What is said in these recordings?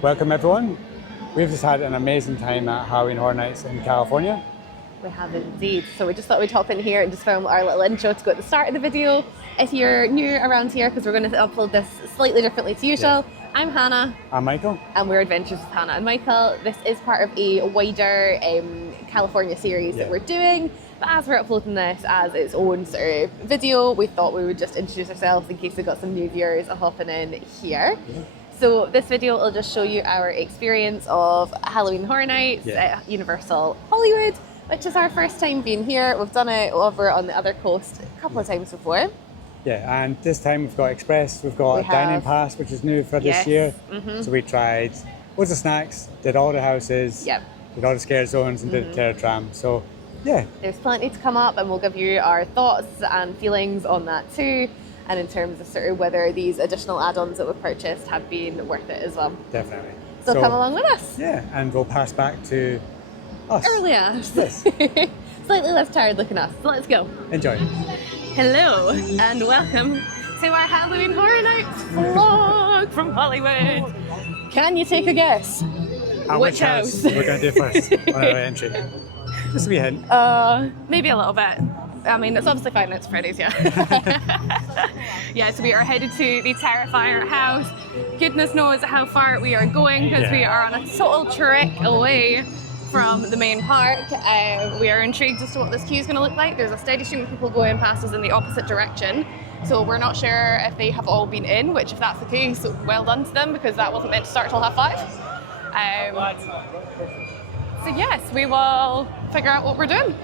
Welcome everyone. We've just had an amazing time at Halloween Horror Nights in California. We have indeed. So we just thought we'd hop in here and just film our little intro to go at the start of the video. If you're new around here, because we're going to upload this slightly differently to usual, I'm Hannah. I'm Michael. And we're Adventures with Hannah and Michael. This is part of a wider California series that we're doing. But as we're uploading this as its own sort of video, we thought we would just introduce ourselves in case we've got some new viewers hopping in here. Yeah. So this video will just show you our experience of Halloween Horror Nights at Universal Hollywood, which is our first time being here. We've done it over on the other coast a couple of times before. Yeah, and this time we've got Express, we've got a dining pass, which is new for this year. So we tried loads of snacks, did all the houses, did all the scare zones, and did the Tram. So yeah. There's plenty to come up, and we'll give you our thoughts and feelings on that too. And in terms of sort of whether these additional add-ons that we've purchased have been worth it as well. Definitely. So come along with us. Yeah, and we'll pass back to us. Early us. Yes. Slightly less tired looking us. So let's go. Enjoy. Hello and welcome to our Halloween Horror Nights vlog from Hollywood. Can you take a guess? Which house we're going to do first on our entry? Just a wee hint. Maybe a little bit. I mean, it's obviously Five Nights at Freddy's, yeah. Yeah, so we are headed to the Terrifier house. Goodness knows how far we are going because we are on a total trek away from the main park. We are intrigued as to what this queue is going to look like. There's a steady stream of people going past us in the opposite direction. So we're not sure if they have all been in, which if that's the case, well done to them because that wasn't meant to start till 5:30. So yes, we will figure out what we're doing.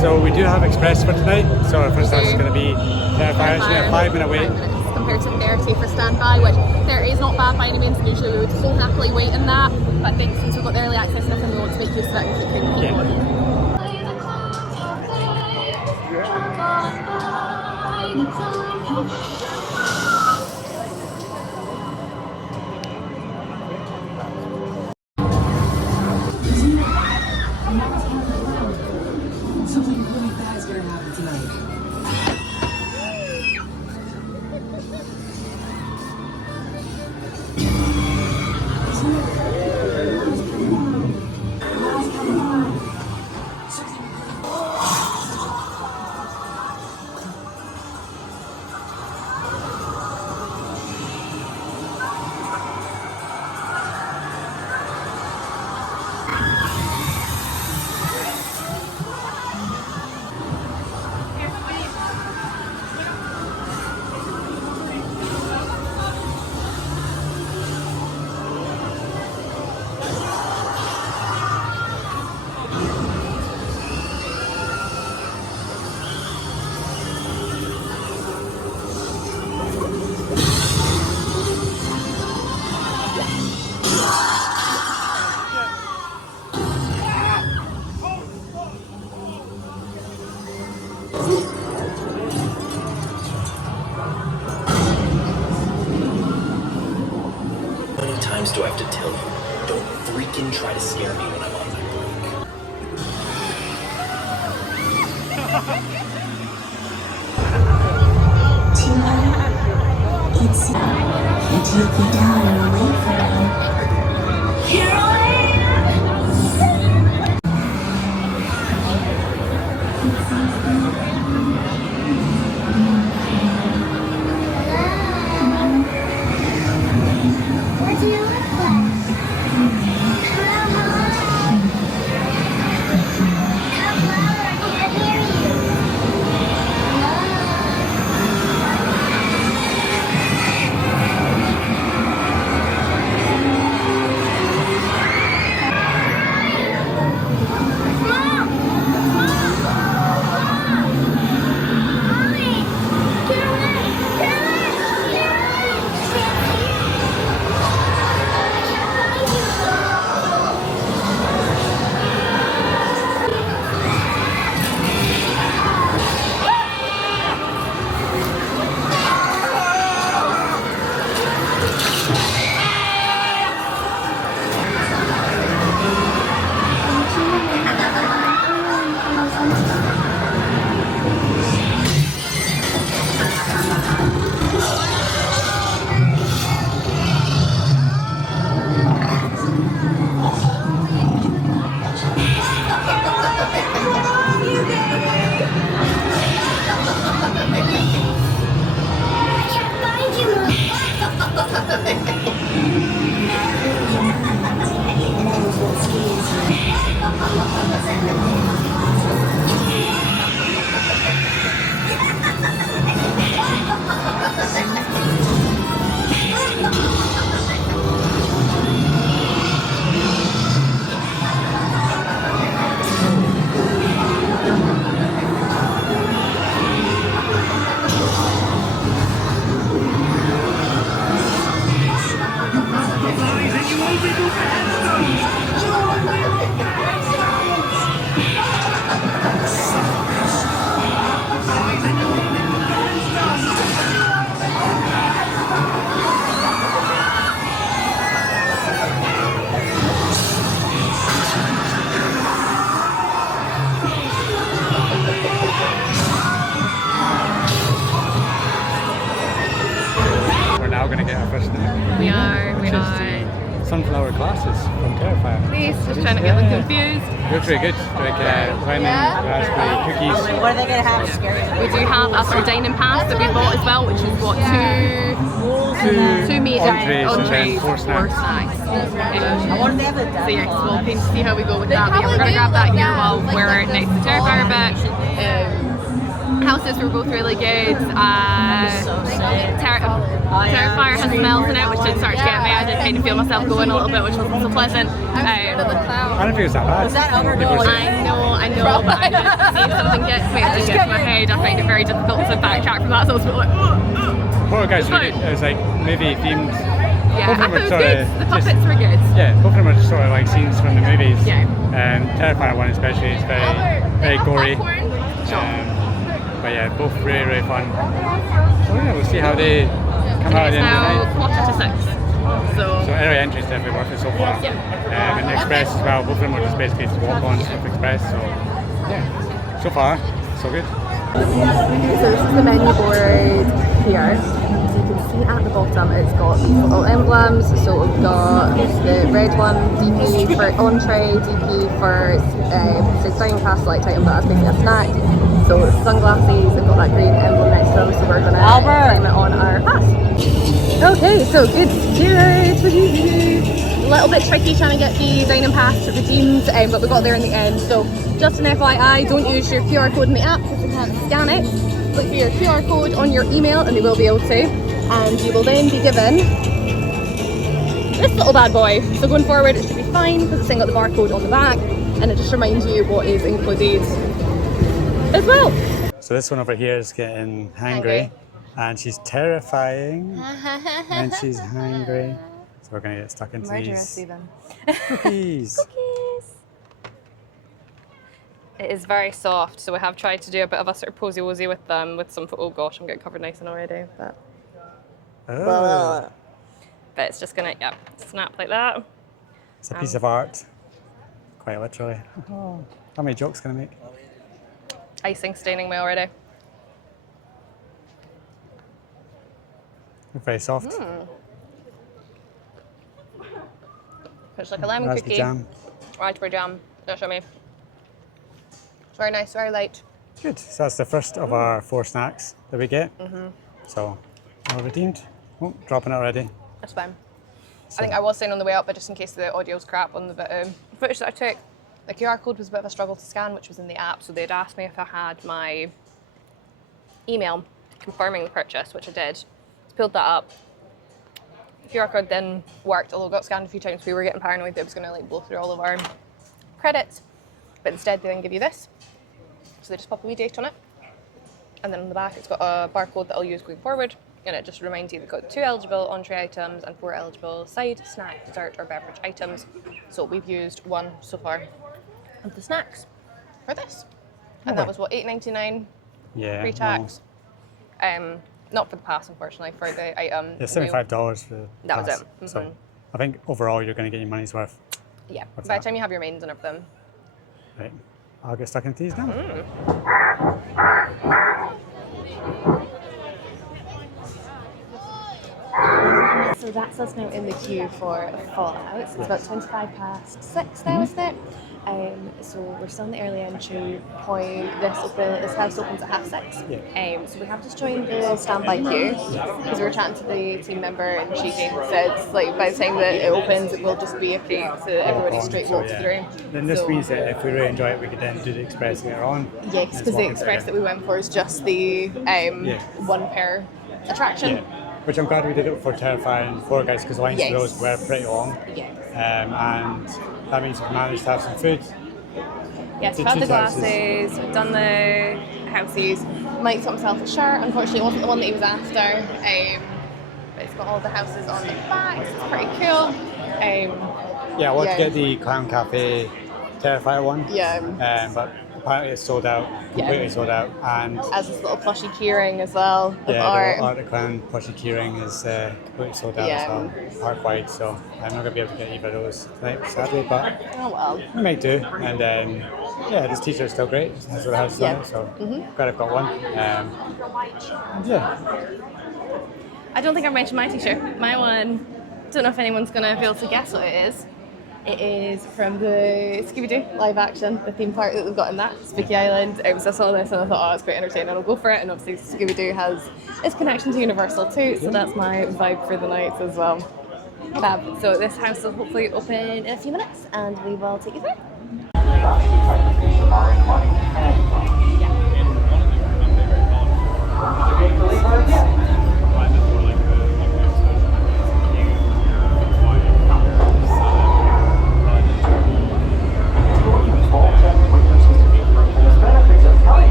So we do have Express for tonight. So our first house is going to be Terrifier. It's a 5-minute wait. 5 minutes compared to 30 for standby, which 30 is not bad by any means. Usually we would so happily wait in that. But I think since we've got the early access and everything, we want to make use of it and keep Something really bad is going to happen tonight. How many times do I have to tell you? Don't freaking try to scare me when I'm on my break. It's and take you down and wait for you. Here I What do you look like? Come louder, I can't hear you. Terrifier. Please, just trying to get them confused. Looks really good. Like lemon, raspberry cookies. What are they going to have? Scary. We do have a sort of dining pass that we bought as well, which is what, two meat entrees and then four snacks. I want to have a So yes, we'll see how we go with that. But yeah, we're going to grab that here while we're next to Terrifier a bit. Houses were both really good. Terrifier has smells in it, which did start to get me. I did kind of feel myself going a little bit, which wasn't so pleasant. I don't think it was that bad. Was that overall? I know, but I just see if something gets me, it gets to my head. I find it very difficult to backtrack from that, so I was like, Poor guys, really, it was like movie themed. yeah, I thought it was good. The puppets just, were good. Yeah, both of them are just sort of like scenes from the movies. Yeah. Terrifier one especially is very gory. But yeah, both really, really fun. So yeah, we'll see how they come out at the end of the night. 5:45. So early entries definitely worth it so far. Yeah. And the Express as well, both of them are just basically walk-ons with Express. So yeah, so far, so good. So this is the menu board here. So you can see at the bottom it's got these little emblems. So we've got the red one, DP for entree, DP for says dining pass light item, but that's basically a snack. So sunglasses, they've got that green emblem next to them, so we're going to time it on our pass. Okay, so good security. A little bit tricky trying to get the dining pass redeemed, but we got there in the end. So just an FYI, don't use your QR code in the app because we can't scan it. Look for your QR code on your email and they will be able to. And you will then be given this little bad boy. So going forward it should be fine because it's got the barcode on the back and it just reminds you what is included as well. So this one over here is getting hangry and she's terrifying and she's hungry. So we're going to get stuck into these cookies. It is very soft, so we have tried to do a bit of a sort of posy wozy with them with some, oh gosh, I'm getting covered nice and already. But it's just going to, snap like that. It's a piece of art, quite literally. Oh, how many jokes can I make? Icing staining me already. They're very soft. It's like a lemon Raspberry cookie, jam. raspberry jam. Don't show me. It's very nice, very light. Good. So that's the first of our 4 snacks that we get. So all redeemed. Oh, dropping it already. That's fine. I think I was saying on the way up, but just in case the audio's crap on the footage that I took, the QR code was a bit of a struggle to scan, which was in the app. So they'd asked me if I had my email confirming the purchase, which I did. Just pulled that up. QR code then worked, although it got scanned a few times. We were getting paranoid that it was going to like blow through all of our credits, but instead they then give you this. So they just pop a wee date on it, and then on the back it's got a barcode that I'll use going forward, and it just reminds you they've got 2 eligible entree items and 4 eligible side, snack, dessert or beverage items. So we've used 1 so far of the snacks for this, and that was what, $8.99 pre-tax. Not for the pass, unfortunately, for the item. Yeah, $75 for the that pass. was it. So I think overall you're going to get your money's worth. Yeah, by the time you have your mains and everything. Right, I'll get stuck into these now. So that's us now in the queue for Fallout. It's about 6:25 now, isn't it? So we're still in the early entry point. This house opens at 6:30. So we have just joined the standby queue because we were chatting to the team member and she said like by the time that it opens it will just be a queue so that everybody straight walks through. Then this means that if we really enjoy it we could then do the Express later on. Yes, because the Express that we went for is just the one per attraction. Yeah. Which I'm glad we did it for Terrifier and Four Guys because the lines for those were pretty long. And that means we managed to have some food. Yes, we've had the glasses, we've done the houses. Mike got himself a shirt, unfortunately it wasn't the one that he was after. But it's got all the houses on the back, it's pretty cool. I wanted to get the Clown Cafe Terrifier one. But apparently it's sold out, completely sold out. And as this little plushie keyring as well of art. The Art of Clown plushie keyring is completely sold out as well, park wide, so I'm not going to be able to get either of those tonight, sadly, but we might do. And then, this t-shirt is still great, that's what I have on it, so glad I've got one. I don't think I've mentioned my t-shirt. My one, don't know if anyone's going to be able to guess what it is. It is from the Scooby-Doo live action, the theme park that they've got in that, Spooky Island. I saw this and I thought, oh, it's quite entertaining, I'll go for it. And obviously Scooby-Doo has its connection to Universal too, so that's my vibe for the night as well. Fab. So this house will hopefully open in a few minutes and we will take you through.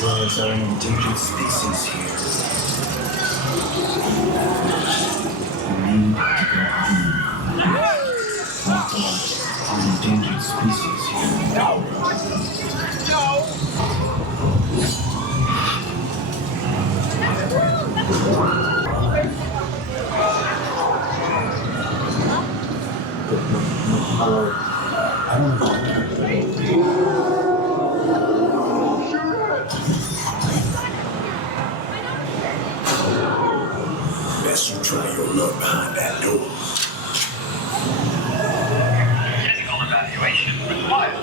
Drones are an endangered species here. We need to go home. Wildlife are an endangered species here. Best you try your luck behind that door. Physical evaluation required.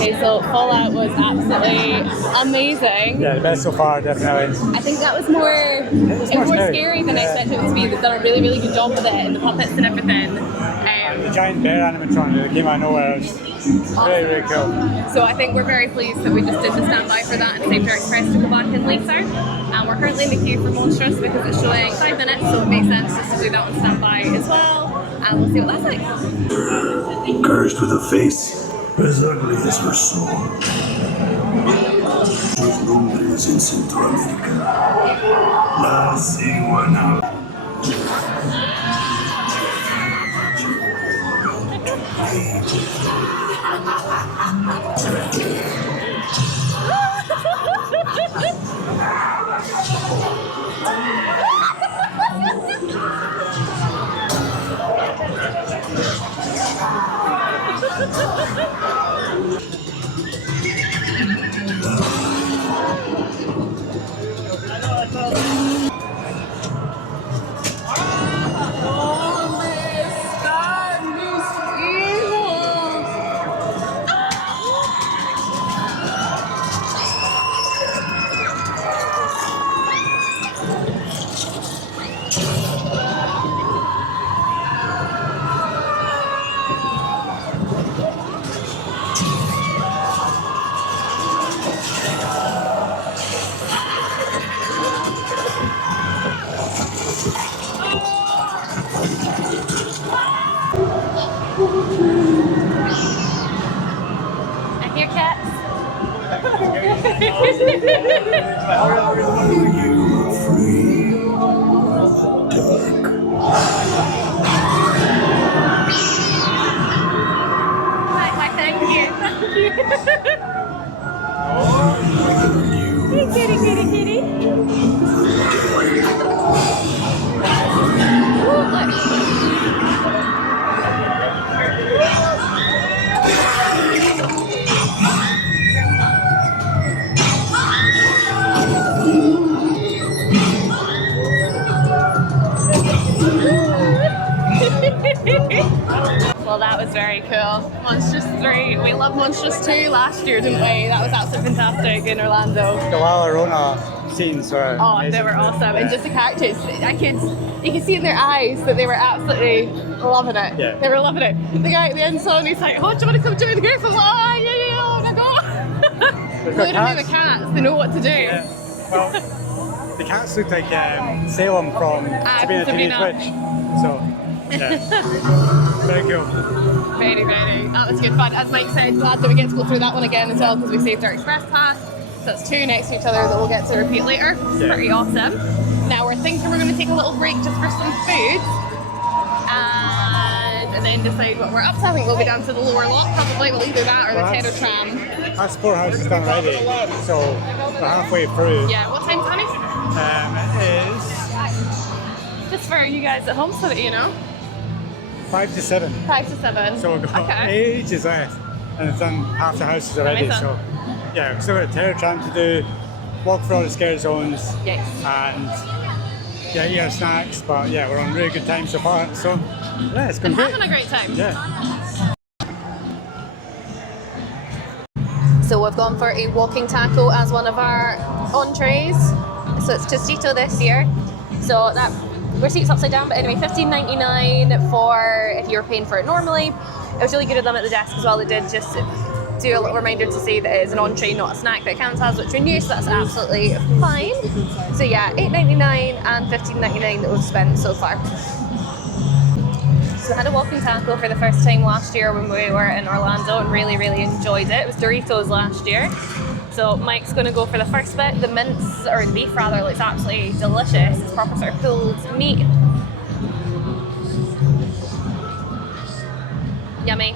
Okay, so Fallout was absolutely amazing. Yeah, the best so far, definitely. I think that was more, it was more scary than I expected it to be. They've done a really, really good job with it and the puppets and everything. The giant bear animatronic that came out of nowhere was really, really cool. So I think we're very pleased that we just did the standby for that and saved our express to go back in later. And we're currently in the queue for Monstrous because it's showing 5 minutes, so it makes sense just to do that on standby as well. And we'll see what that's like. Cursed with a face as ugly as her soul. Londres in Central America. La Ciguana. I hear cats. Are you afraid of the dark? Why, thank you. Hey, kitty, kitty, kitty. Ooh, look. that was very cool. Monstrous 3. We loved Monstrous 2 last year, didn't we? That was absolutely fantastic in Orlando. The La Llorona scenes were amazing. They were awesome. And just the characters, you could see in their eyes that they were absolutely loving it. Yeah. They were loving it. The guy at the end saw and he's like, oh, do you want to come join the group? I'm like, oh, yeah, I want to go. Literally the cats, they know what to do. Yeah. Well, the cats look like Salem from Sabrina Teenage Witch. So, yeah. Very cool. Very, very. That was good fun. As Mike said, glad that we get to go through that one again as well because we saved our express pass. So that's 2 next to each other that we'll get to repeat later. It's pretty awesome. Now we're thinking we're going to take a little break just for some food. And then decide what we're up to. I think we'll be down to the lower lot probably. We'll either that or the Terror Tram. That sport house is done already, so we're halfway through. Yeah, what time's honey? It is Just for you guys at home so that you know. 5 to 7. 5 to 7. So we've got ages left, and it's done half the houses already. Amazing. So yeah, we've still got a Terror Tram to do, walk through all the scare zones, Yes. and yeah, eat our snacks. But yeah, we're on really good time so far. So yeah, it's been great. Having a great time. Yeah. So we've gone for a walking taco as one of our entrees. So it's Tostito this year. So that receipt's upside down, but anyway, $15.99 for if you were paying for it normally. It was really good of them at the desk as well. They did just do a little reminder to say that it is an entree, not a snack that counts as, which we knew, so that's absolutely fine. So yeah, $8.99 and $15.99 that we've spent so far. So I had a walking taco for the first time last year when we were in Orlando and really, really enjoyed it. It was Doritos last year. So Mike's going to go for the first bit. The mince, or the beef rather, looks absolutely delicious. It's proper sort of pulled meat. Yummy.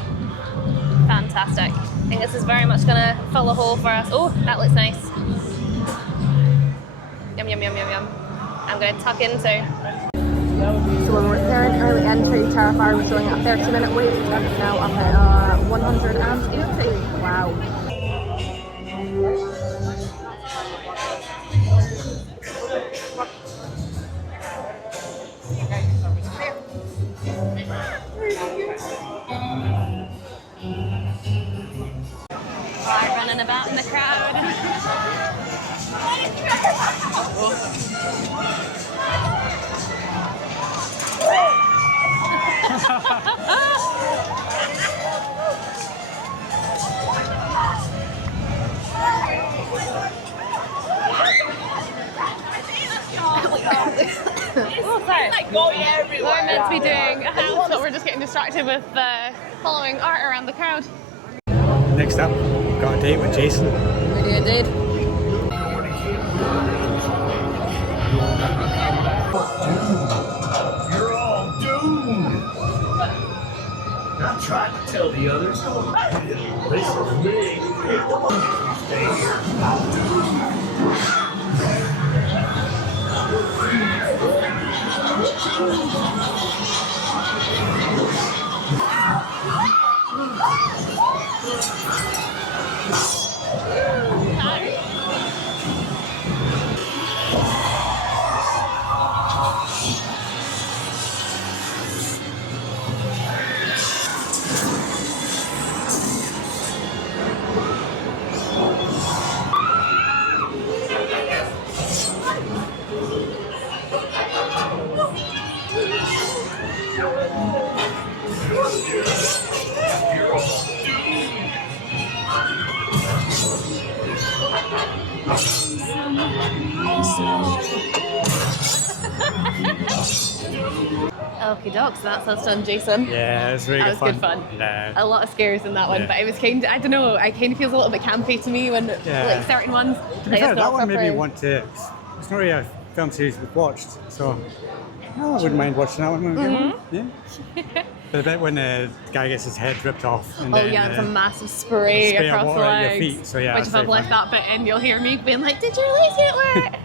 Fantastic. I think this is very much going to fill a hole for us. Oh, that looks nice. Yum, yum, yum, yum, yum. I'm going to tuck in too. So when we're there in early entry, Terrifier was showing a 30-minute wait, and it's now up at 180. Wow. Running about in the crowd. Oh, sorry. Like going everywhere. We're meant to be doing a house, but we're just getting distracted with following art around the crowd. Next up, we've got a date with Jason. We did. You're all doomed. I'm trying to tell the others. Listen to me. Stay here. Okie doke, so that's us done, Jason. Yeah, it was really That was good fun. Yeah. A lot of scares in that one, Yeah. but it was kind of, I don't know, it kind of feels a little bit campy to me when like certain ones. To be fair, that one made me want to. It's not really a film series we've watched, so I wouldn't mind watching that one. Yeah. But the bit when the guy gets his head ripped off. And then, There's a massive spray of across the water at your legs. feet, so yeah, Which it's if I've very left fun. that bit in, you'll hear me being like, "Did you release it wet?"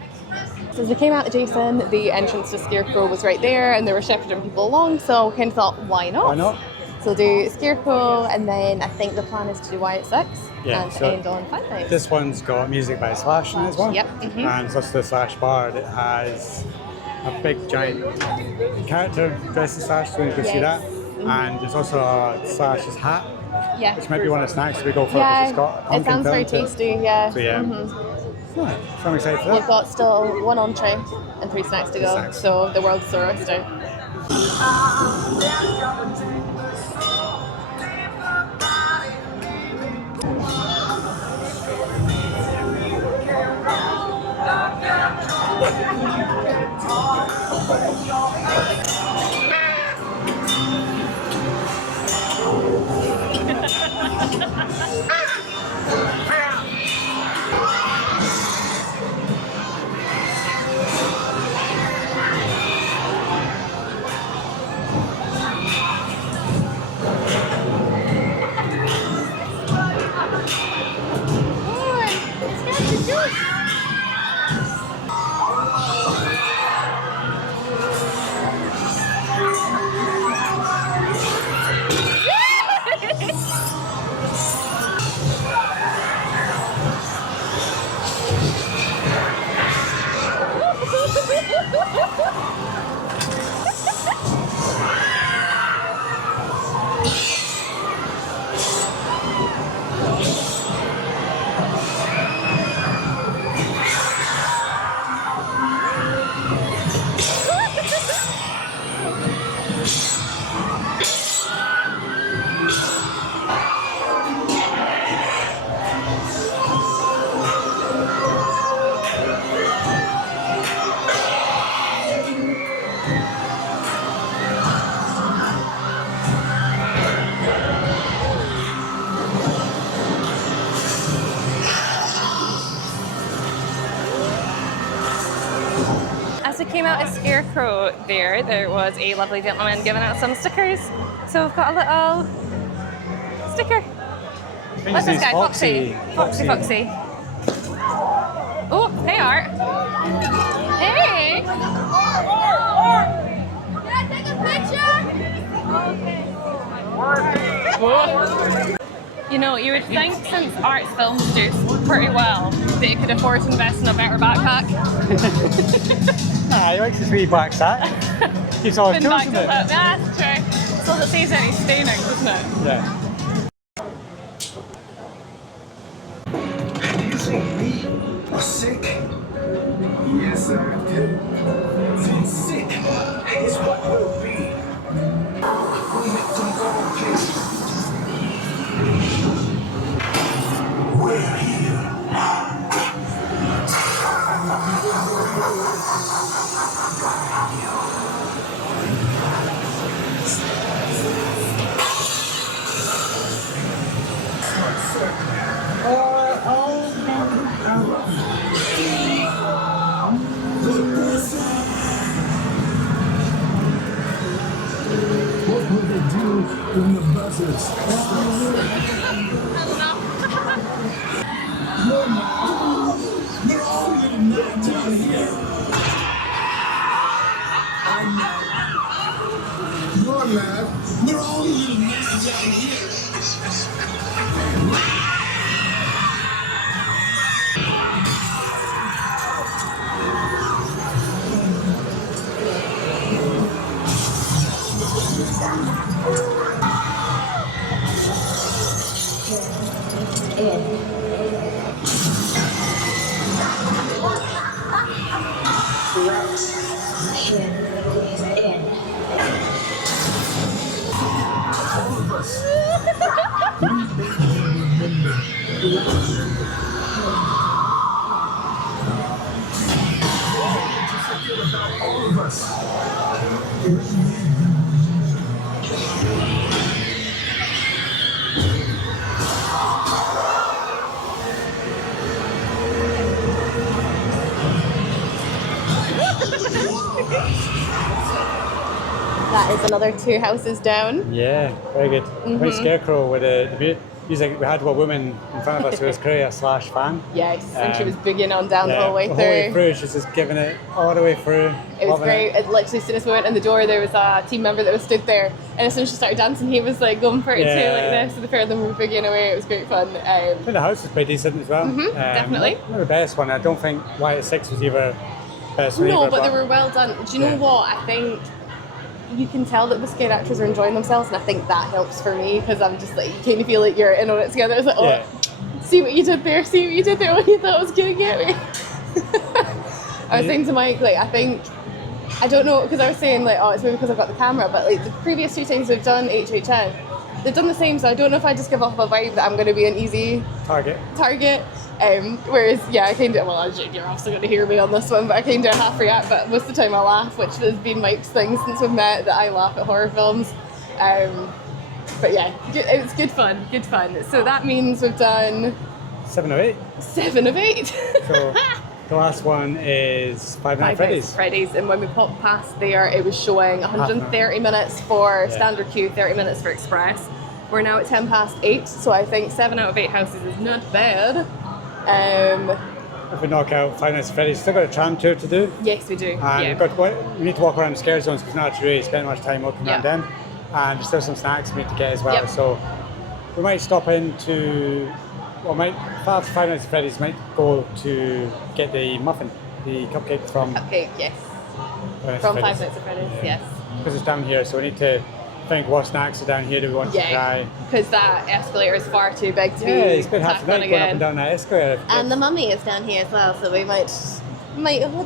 So as we came out to Jason, the entrance to Scarecrow was right there, and they were shepherding people along. So we kind of thought, why not? Why not? So we'll do Scarecrow, and then I think the plan is to do Why It Sucks, Yeah, and so end on Five Nights. This one's got music by Slash in it as well. Yep, And it's also the Slash bar that has a big giant character dressed as Slash, so you can see that. and there's also a Slash's hat, Yeah. which might be one of the snacks we go for because Yeah, it's got it pumpkin sounds very filling to it. tasty, yeah. So yeah, so I'm excited for We've that. got still 1 entree and 3 snacks to go, Snacks. so the world's the oyster. As we came out of Scarecrow there was a lovely gentleman giving out some stickers. So we've got a little sticker. What's this guy? Foxy. Foxy. Oh, hey Art. Hey! Can I take a picture? You know, you would think since Art's films do pretty well that he could afford to invest in a better backpack. He likes his wee black sack. Keeps all his Been tools back in to it. that. That's true. So that saves any staining, doesn't it? Yeah. You think me are sick? Yes, I do. Then sick is what will be. We make them go again. We're here. What will they do when the buzzards No, they're all little men down here. I'm mad. You're mad. They're all little men down here. All of us. That is another 2 houses down. Yeah, very good. Quite Scarecrow with the music. We had a woman in front of us who was clearly a Slash fan. Yes, and she was boogieing on down the Yeah, whole way the through. whole way through. She's just giving it all the way through. It was loving great. It literally, as soon as we went in the door, there was a team member that was stood there, and as soon as she started dancing, he was like going for it too, Yeah. like this. So the pair of them were boogieing away. It was great fun. I think the house was pretty decent as well. Definitely. Not the best one. I don't think White 6 was either best one No, either, but they were well done. Do you know what? I think you can tell that the scare actors are enjoying themselves, and I think that helps for me because I'm just like, you kind of feel like you're in on it together. It's like, oh, see what you did there, see what you did there when you thought it was going to get me. I was saying to Mike, like, I think, I don't know, because I was saying like, oh, it's maybe because I've got the camera, but like the previous 2 times we've done HHN, they've done the same, so I don't know if I just give off a vibe that I'm going to be an easy target. Whereas, yeah, I kind of, well, you're also going to hear me on this one, but I kind of half react, but most of the time I laugh, which has been Mike's thing since we've met, that I laugh at horror films. But yeah, it's good fun. So that means we've done 7 of 8. 7 of 8. So the last one is Five Nights at Freddy's, and when we popped past there, it was showing 130 minutes for standard queue, 30 minutes for express. We're now at 10 past 8, so I think 7 out of 8 houses is not bad. If we knock out Five Nights at Freddy's, still got a tram tour to do. Yes, we do. And we need to walk around the scare zones because not really spend much time walking around them. And there's still some snacks we need to get as well. So we might stop into, Five Nights at Freddy's might go to get the muffin, the cupcake from... Cupcake, yes. From Five Nights at Freddy's, yes. Because it's down here, so we need to think what snacks are down here do we want to try. Because that escalator is far too big to be it's been half the night going up and down that escalator. And the mummy is down here as well, so we might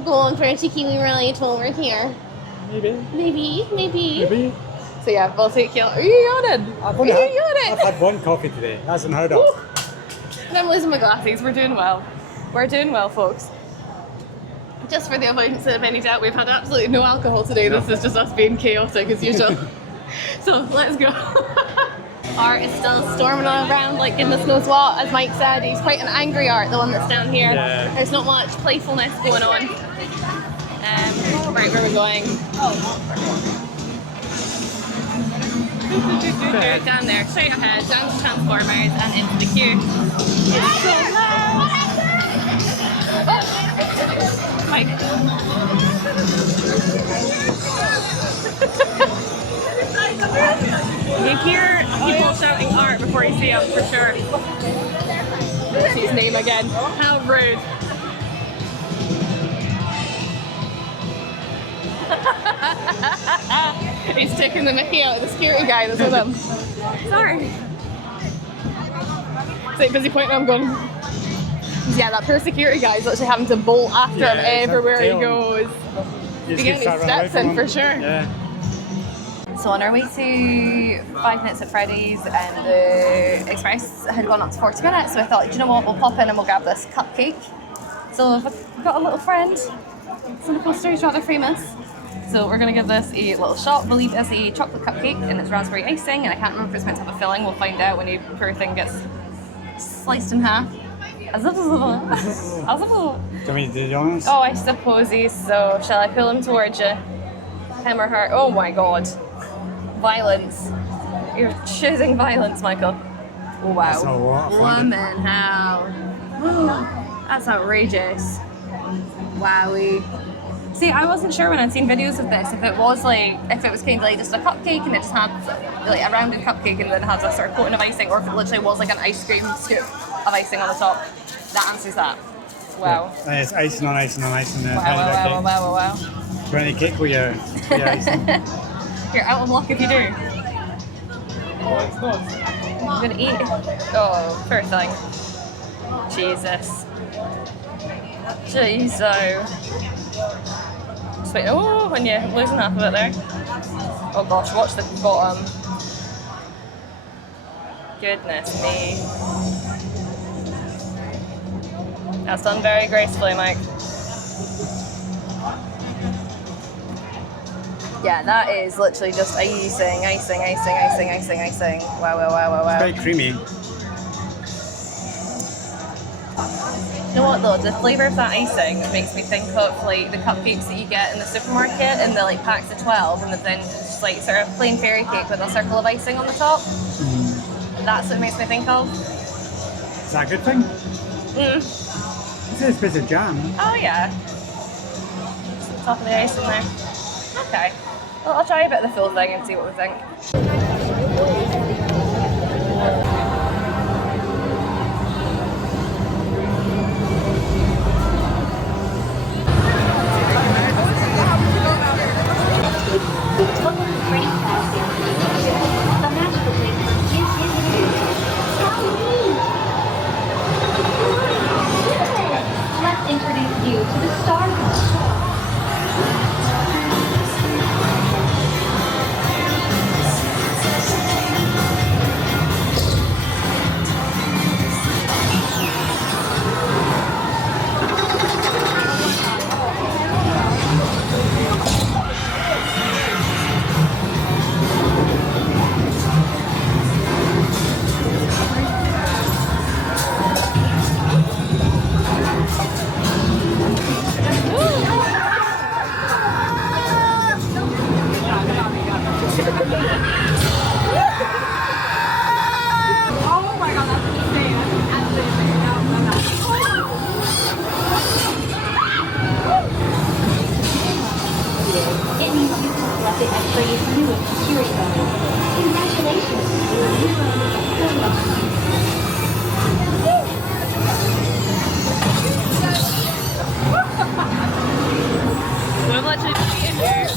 go on for a cheeky wee ride over here. Maybe. So yeah, we'll take you. Are you yawning? I've had one coffee today. That's unheard of. And I'm losing my glasses. We're doing well. Folks. Just for the avoidance of any doubt, we've had absolutely no alcohol today. This is just us being chaotic as usual. So let's go. Art is still storming around like goodness knows what. As Mike said, he's quite an angry Art, the one that's down here. Yeah. There's not much playfulness going on. Right, where are we going? Down there, straight ahead, down to Transformers and into the queue. It's so loud! Mike. You hear people shouting Art before you see him, for sure. That's his name again. How rude. He's taking the mickey out of the security guy that's with him. Sorry. It's like busy pointing at him going, yeah, that poor security guy is literally having to bolt after him everywhere he goes. He's getting his steps in for sure. Yeah. So on our way to Five Nights at Freddy's, and the express had gone up to 40 minutes, so I thought, do you know what, we'll pop in and we'll grab this cupcake. So I've got a little friend, so the poster is rather famous. So we're going to give this a little shot. I believe it's a chocolate cupcake and it's raspberry icing, and I can't remember if it's meant to have a filling. We'll find out when the poor thing gets sliced in half. Do you want me to do the honors? Oh, I suppose so. Shall I pull him towards you? Him or her? Oh my god. Violence. You're choosing violence, Michael. Oh, wow. That's not what I Woman, how? That's outrageous. Wowie. See, I wasn't sure when I'd seen videos of this if it was kind of like just a cupcake and it just had like a rounded cupcake and then has a sort of coating of icing, or if it literally was like an ice cream scoop of icing on the top. That answers that. Wow. And it's icing on icing on icing. Wow. Do you want any cake with your icing? You're out of luck if you do. Oh, it's not. I'm gonna eat. Oh, poor thing. Jesus. Sweet. Oh, when you're losing half of it there. Oh gosh, watch the bottom. Goodness me. That's done very gracefully, Mike. Yeah, that is literally just icing. Wow. It's very creamy. You know what though, the flavour of that icing makes me think of like the cupcakes that you get in the supermarket in the like packs of 12, and then just like sort of plain fairy cake with a circle of icing on the top. That's what it makes me think of. Is that a good thing? It's a bit of jam. Oh yeah. Just the top of the icing there. Okay. Well, I'll try a bit of the full thing and see what we think. funny with security guards. Congratulations. Good luck. I'm literally in here.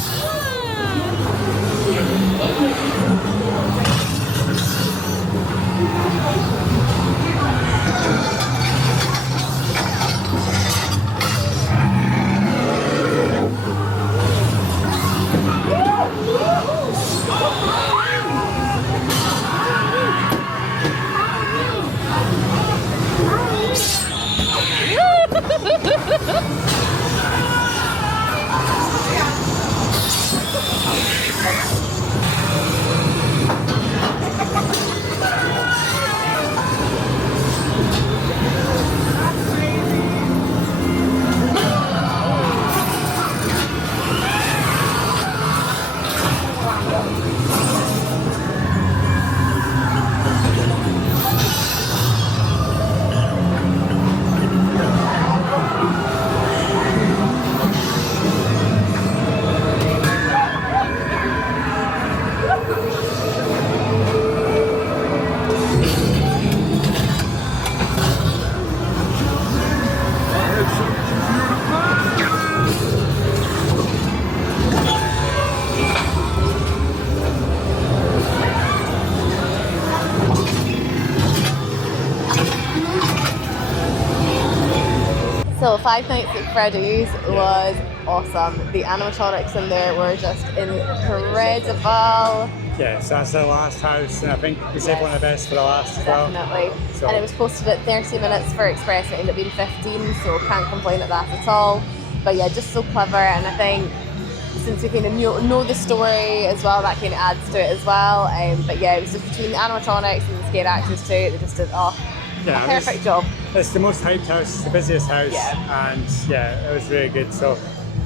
So Five Nights at Freddy's was awesome. The animatronics in there were just incredible. Yes, that's the last house, and I think we saved one of the best for the last as well. Definitely. So. And it was posted at 30 minutes for Express, and it ended up being 15, so can't complain at that at all. But yeah, just so clever, and I think since we kind of know the story as well, that kind of adds to it as well. But yeah, it was just between the animatronics and the scare actors too, they just did a perfect job. It's the most hyped house, it's the busiest house, and yeah, it was really good. So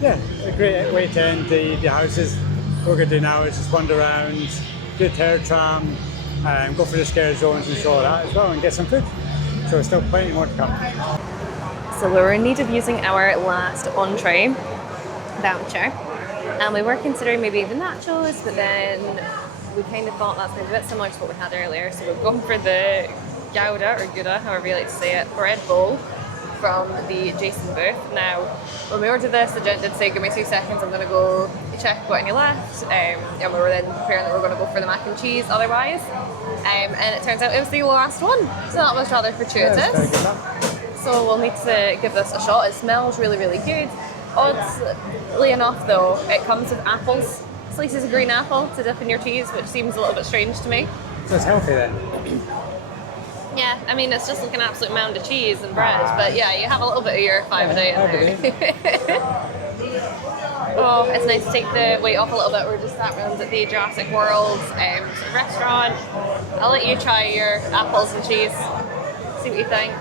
yeah, a great way to end the houses. What we're going to do now is just wander around, do a terror tram, go through the scare zones and show that as well, and get some food. So there's still plenty more to come. So we were in need of using our last entree voucher, and we were considering maybe the nachos, but then we kind of thought that's maybe a bit similar to what we had earlier, so we've gone for the Gouda, or Gouda, however you like to say it, bread bowl from the Jason booth. Now, when we ordered this, the gent did say, give me 2 seconds, I'm going to go check what any left, and we were then preparing that we were going to go for the mac and cheese otherwise, and it turns out it was the last one, so that was rather fortuitous. So we'll need to give this a shot. It smells really, really good. Oddly enough though, it comes with apples, slices of green apple to dip in your cheese, which seems a little bit strange to me. So it's healthy then? Yeah, I mean, it's just like an absolute mound of cheese and bread, but yeah, you have a little bit of your 5 a day in there. Oh, it's nice to take the weight off a little bit. We're just sat around at the Jurassic World restaurant. I'll let you try your apples and cheese, see what you think.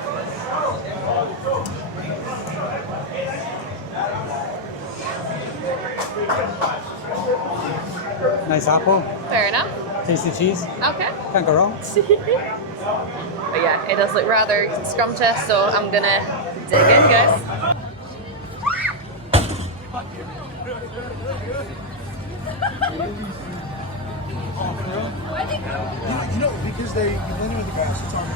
Nice apple. Fair enough. Tasty cheese. Okay. Can't go wrong. But yeah, it does look rather scrumptious, so I'm gonna dig in, guys. You know, because they blend with the grass, it's already.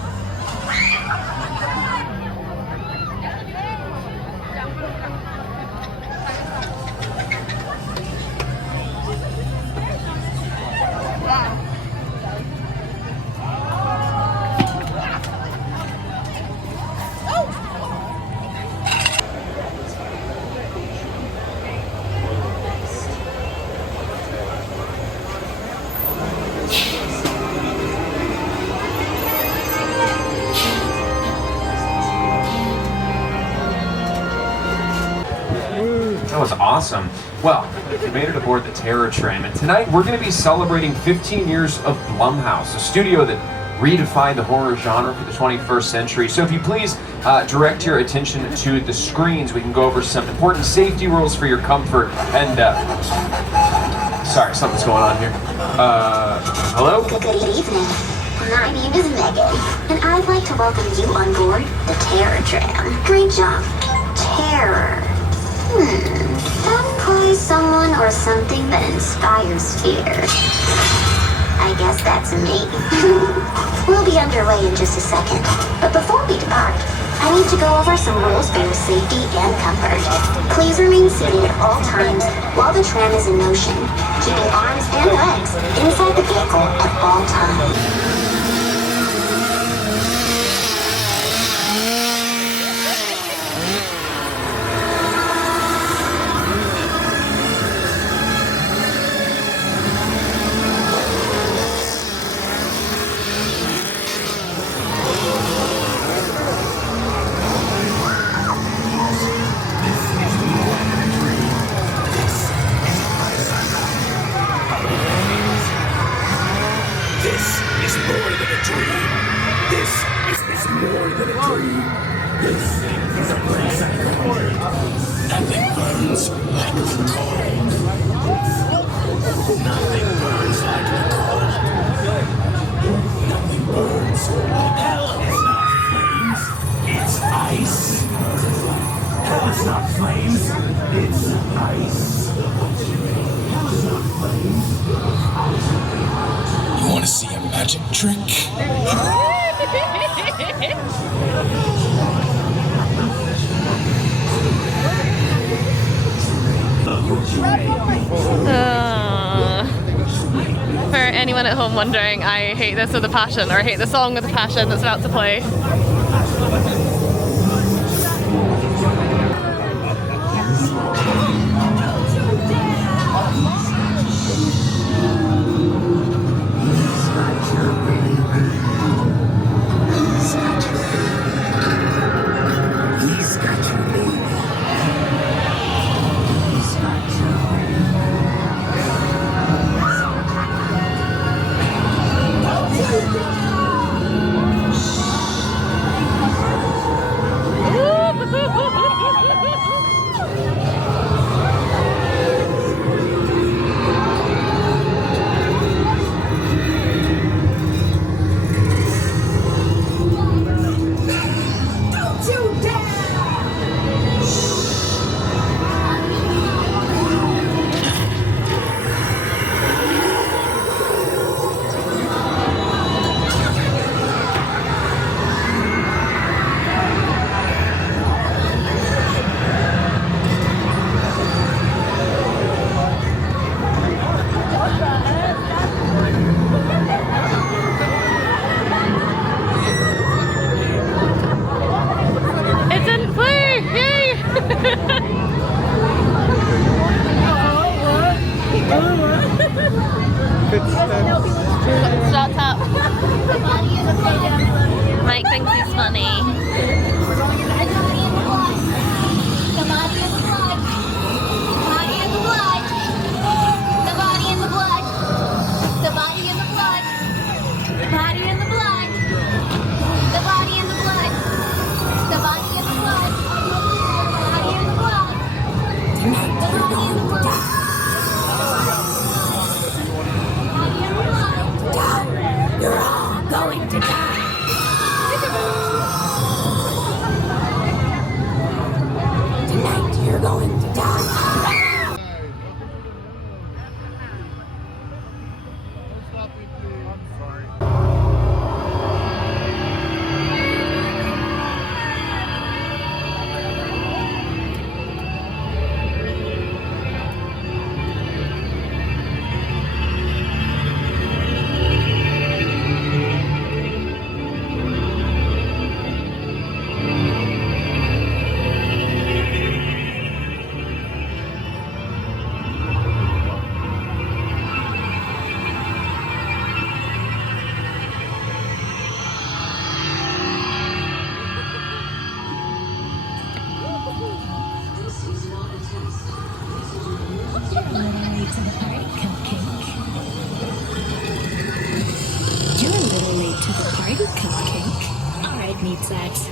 That was awesome. Well, we made it aboard the Terror Tram, and tonight we're going to be celebrating 15 years of Blumhouse, a studio that redefined the horror genre for the 21st century. So if you please direct your attention to the screens, we can go over some important safety rules for your comfort. And sorry, something's going on here. Hello? Good evening. My name is Megan, and I'd like to welcome you on board the Terror Tram. Great job. Terror. That implies someone or or something that inspires fear. I guess that's me. We'll be underway in just a second, but before we depart, I need to go over some rules for your safety and comfort. Please remain seated at all times while the tram is in motion, keeping arms and legs inside the vehicle at all times. You want to see a magic trick? For anyone at home wondering, I hate this with a passion, or I hate the song with a passion that's about to play. Shut up. Mike thinks he's funny.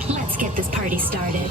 Let's get this party started.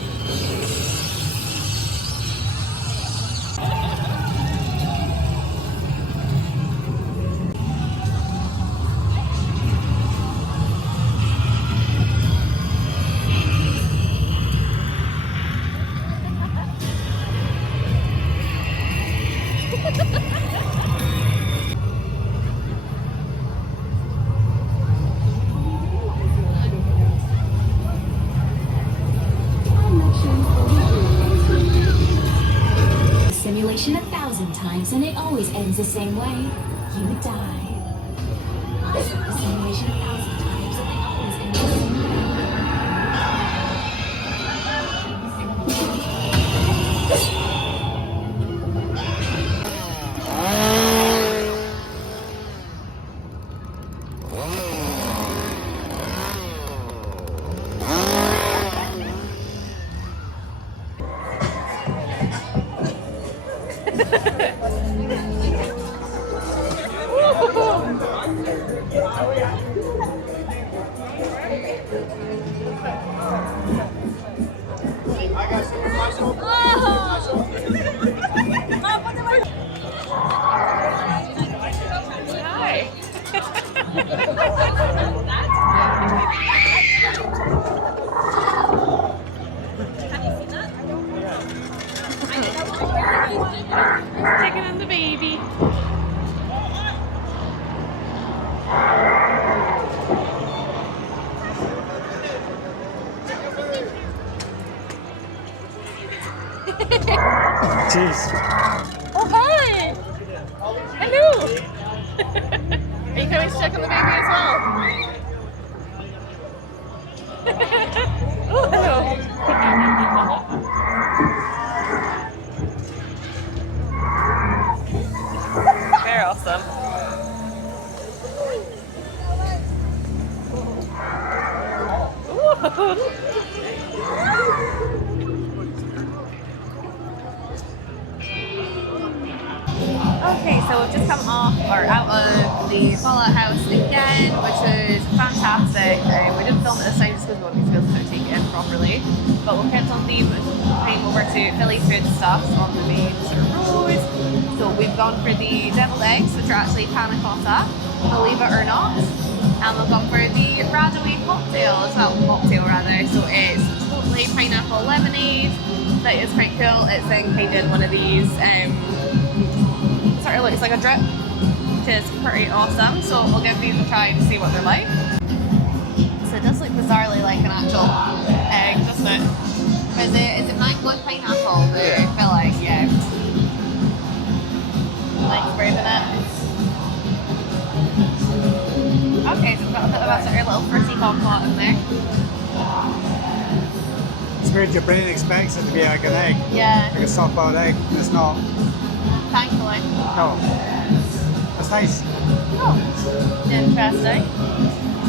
simulation 1,000 times and it always ends the same way. You would die. The simulation 1,000 times and it always ends the same way. Taking in the baby. Jeez. Oh, hi! Hello! Are you coming to check on the baby as well? Oh, hello! Very awesome. Ooh. Okay, so we've just come off or out of the Fallout house again, which was fantastic. We didn't film it this time just because we wanted to be able to take it in properly, but we kept on theme paying over to Philly food stuff on the main sort of road. So we've gone for the deviled eggs, which are actually panna cotta, believe it or not, and we've gone for the Radaway cocktail as well, mocktail rather. So it's totally pineapple lemonade. That is quite cool. It's then kind of one of these. Sort of looks like a drip, which is pretty awesome. So we'll give these a try to see what they're like. So it does look bizarrely like an actual egg, doesn't it? Is it mango and pineapple? I feel like, yeah. Like breathing it. Okay, so we've got a bit of a sort of little fruity compote in there. It's weird, your brain expects it to be like an egg. Yeah. Like a soft boiled egg, and it's not. Thankfully. No. That's nice. Oh, interesting.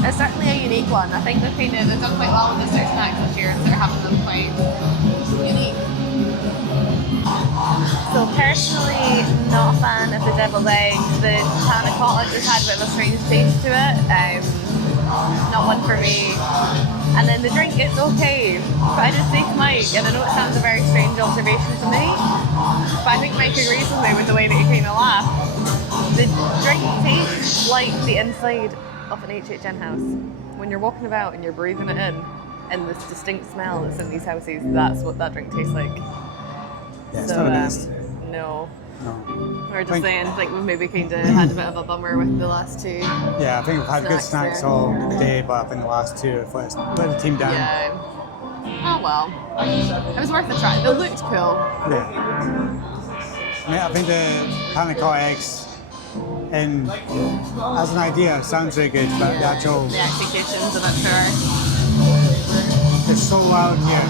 It's certainly a unique one. I think they've done quite well with the sort of snacks this year and sort of having them quite unique. So personally, not a fan of the deviled eggs. The panna cotta just had a bit of a strange taste to it. Not one for me. And then the drink, it's okay. But I did say to Mike, and I know it sounds a very strange observation to me, but I think Mike agrees with me with the way that he kind of laughed. The drink tastes like the inside of an HHN house. When you're walking about and you're breathing it in, and this distinct smell that's in these houses, that's what that drink tastes like. Yeah, it's not the best. No. No. We're just saying, like we've maybe kind of had a bit of a bummer with the last two. Yeah, I think we've had good snacks all day, but I think the last two have let the team down. Yeah. Oh well. It was worth a try. They looked cool. Yeah. I mean, I think the panna cotta eggs, as an idea, sounds very good, but the execution's a bit poor. It's so loud here.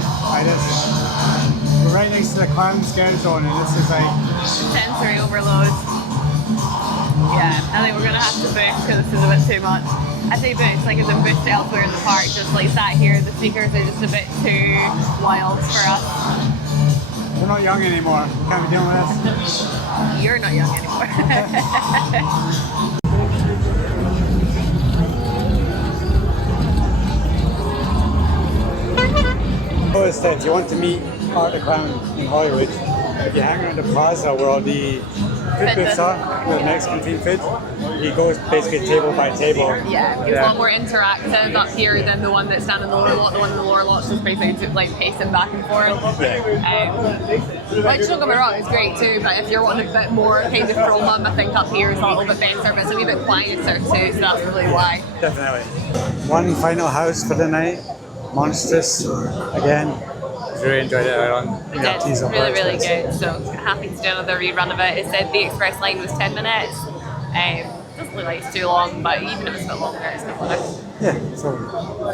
We're right next to the clown scare zone, and this is like sensory overload. Yeah, I think we're gonna have to boost because this is a bit too much. I say boost, like as in boost elsewhere in the park, just like sat here, the speakers are just a bit too wild for us. We're not young anymore. We can't be dealing with this. You're not young anymore. Notice that if you want to meet Art the Clown in Hollywood, if you hang around the plaza where all the food booths are, the Mexican themed food, he goes basically table by table. Yeah, it's a lot more interactive up here than the one that's down in the lower lot. The one in the lower lot's just basically like pacing back and forth. Which, don't get me wrong, is great too, but if you're wanting a bit more kind of from them, I think up here is a little bit better, but it's a wee bit quieter too, so that's probably why. Definitely. One final house for the night. Monstrous again. really enjoyed it earlier on. It's really good. So happy to do another rerun of it. It said the express line was 10 minutes. Doesn't look like it's too long, but even if it's a bit longer, it's good fun. Yeah, so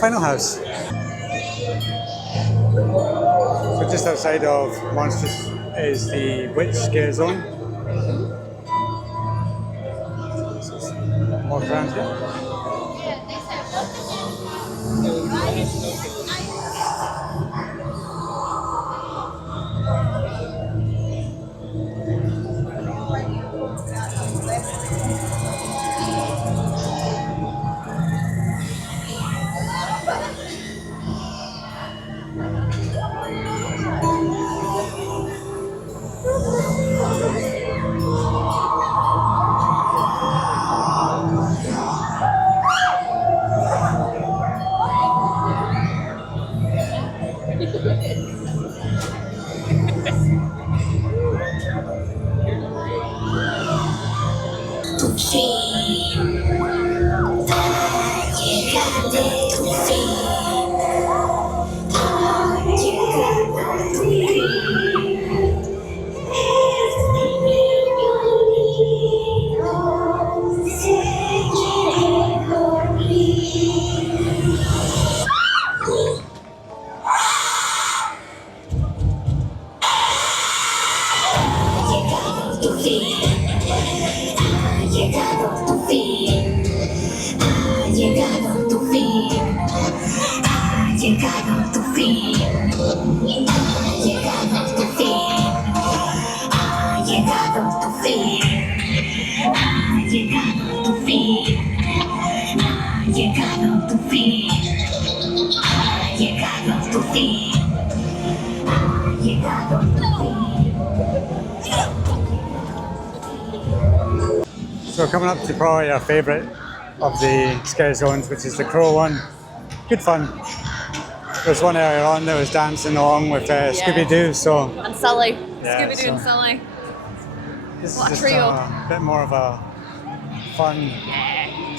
final house. So just outside of Monsters is the Witch Scare Zone. Walk around here. So coming up to probably our favourite of the scare zones, which is the Crow one. Good fun. There's one earlier on that was dancing along with Scooby-Doo, so... And Sully. Yeah, Scooby-Doo and Sully. This What a is just trio. a bit more of a fun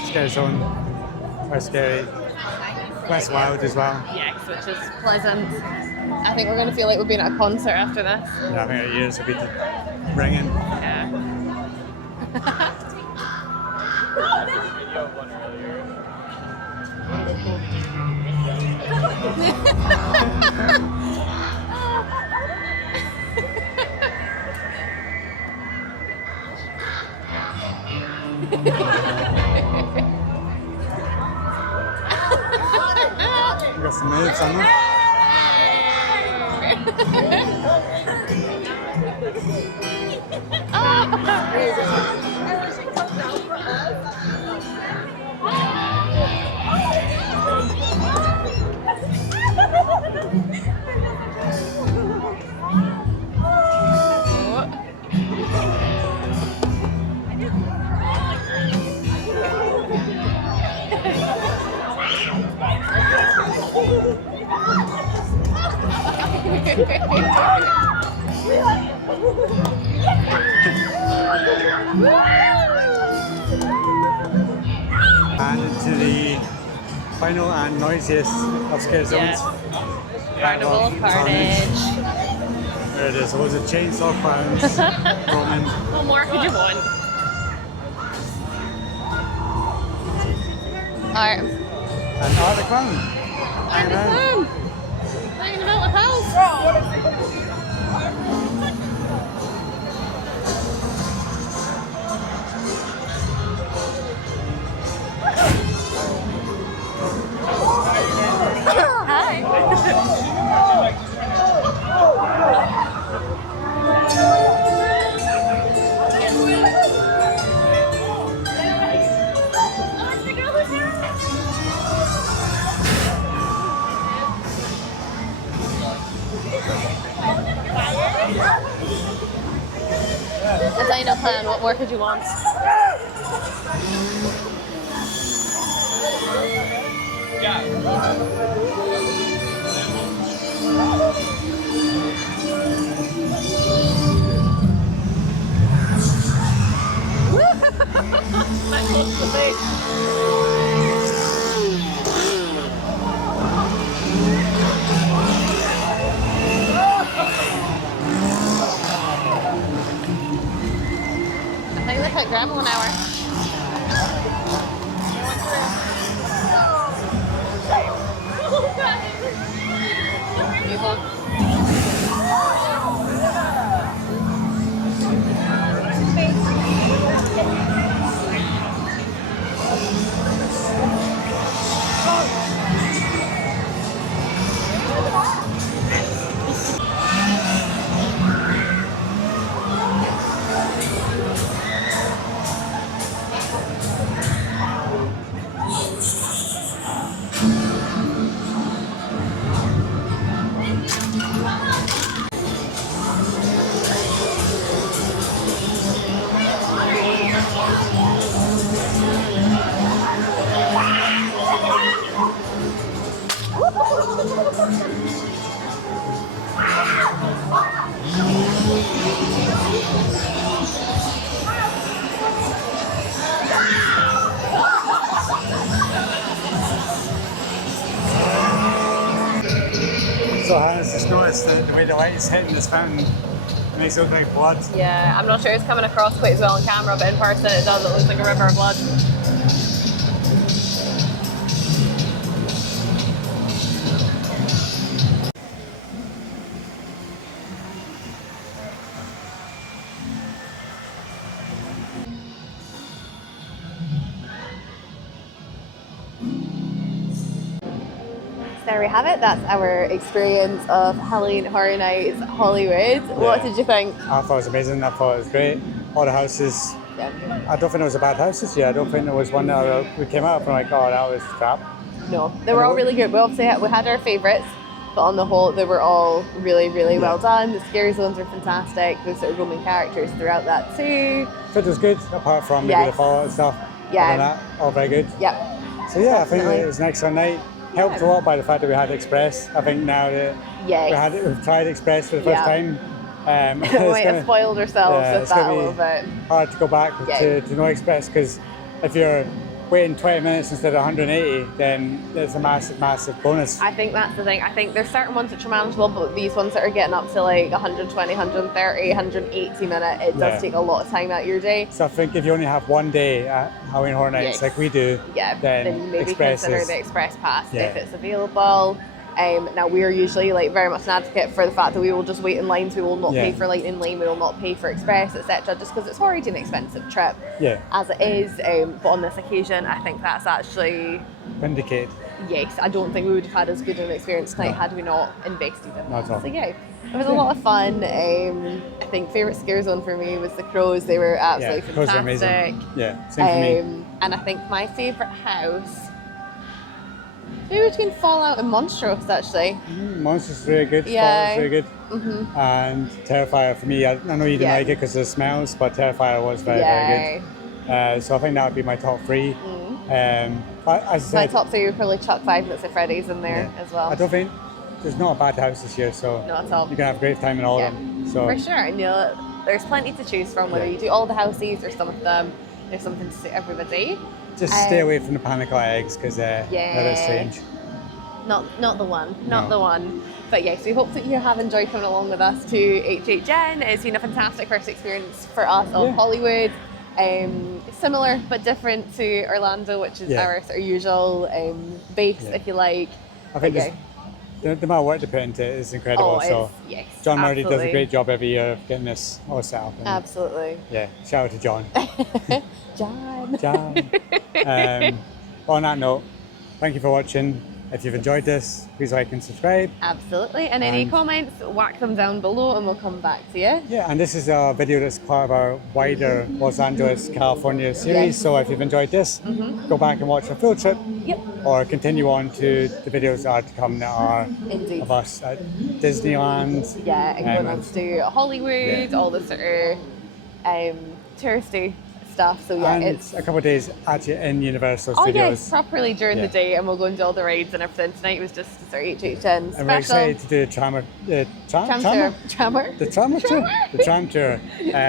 scare zone. Quite scary. Quite wild as well. Yes, which is pleasant. I think we're going to feel like we've been at a concert after this. Yeah, I think our ears will be ringing. Yeah. We've got some moves on them. And into the final and noisiest of scare zones. Carnival of Carnage. There it is, loads of chainsaw clowns roaming. What more could you want? Art. And Art the Clown. Art the Clown. Hanging about the house. A dino clown, what more could you want? hit gravel an hour. So Hannah's just noticed that the way the light is hitting this fountain, it makes it look like blood. Yeah, I'm not sure it's coming across quite as well on camera, but in person it does. It looks like a river of blood. There we have it. That's our experience of Halloween Horror Nights Hollywood. What did you think? I thought it was amazing. I thought it was great. All the houses. Yeah. I don't think it was a bad house this year. I don't think there was one that we came out from like, oh, that was crap. No, they were all really good. We obviously had our favourites, but on the whole, they were all really, really well done. The scary zones were fantastic. The sort of roaming characters throughout that too. Food was good, apart from maybe the Fallout and stuff. Yeah. Other than that, all very good. Yep. So yeah, I think it was an excellent night. Helped a lot by the fact that we had Express. I think now that we've tried Express for the first time. We might have spoiled ourselves with that a little bit. Hard to go back to no Express, because if you're waiting 20 minutes instead of 180, then it's a massive, massive bonus. I think that's the thing. I think there's certain ones which are manageable, but these ones that are getting up to like 120, 130, 180 minutes, it does take a lot of time out of your day. So I think if you only have one day at Halloween Horror Nights like we do, then maybe Express consider the Express Pass if it's available. Now we're usually like very much an advocate for the fact that we will just wait in lines, we will not pay for Lightning Lane, we will not pay for Express, etc., just because it's already an expensive trip as it is. But on this occasion, I think that's actually vindicated. Yes, I don't think we would have had as good an experience tonight had we not invested in that. So yeah, it was a Yeah. lot of fun. I think favourite scare zone for me was the crows. They were absolutely crows were fantastic. amazing. Yeah, same for me. And I think my favourite house, maybe between Fallout and Monstrous actually. Monsters really good. Yeah. Fallout's really good. And Terrifier for me, I know you didn't like it because of the smells, but Terrifier was very, very good. So I think that would be my top three. As I said, My top three would probably chuck 5 Nights at Freddy's in there as well. I don't think there's not a bad house this year, so Not at all. you're gonna have a great time in all of them. So For sure, and there's plenty to choose from, whether you do all the houses or some of them. There's something to suit everybody. just stay away from the panic eggs because they're a bit strange. Not the one, the one. But yes, we hope that you have enjoyed coming along with us to M3GAN. It's been a fantastic first experience for us of Hollywood. Similar but different to Orlando, which is our sort of usual base, if you like. I think the amount of work they put into it is incredible. John Murray does a great job every year of getting this all set up. Absolutely. Yeah, shout out to John. John. On that note, thank you for watching. If you've enjoyed this, please like and subscribe. Absolutely. And any comments, whack them down below and we'll come back to you. Yeah, and this is a video that's part of our wider Los Angeles, California series. So if you've enjoyed this, go back and watch our field trip. Or continue on to the videos that are to come that are of us at Disneyland. Yeah, and going on to Hollywood, all the sort of touristy stuff. So yeah, and it's a couple of days actually in Universal Oh Studios. yes, properly during the day, and we'll go and do all the rides and everything. Tonight was just sort of HHN special. And we're excited to do the tram tour,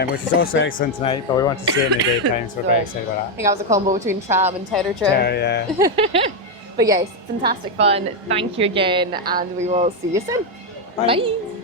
which is also excellent tonight, but we want to see it in the daytime, so we're very excited about I that. think that was a combo between Tram and Terror Tram. But yes, fantastic fun. Thank you again, and we will see you soon. Bye.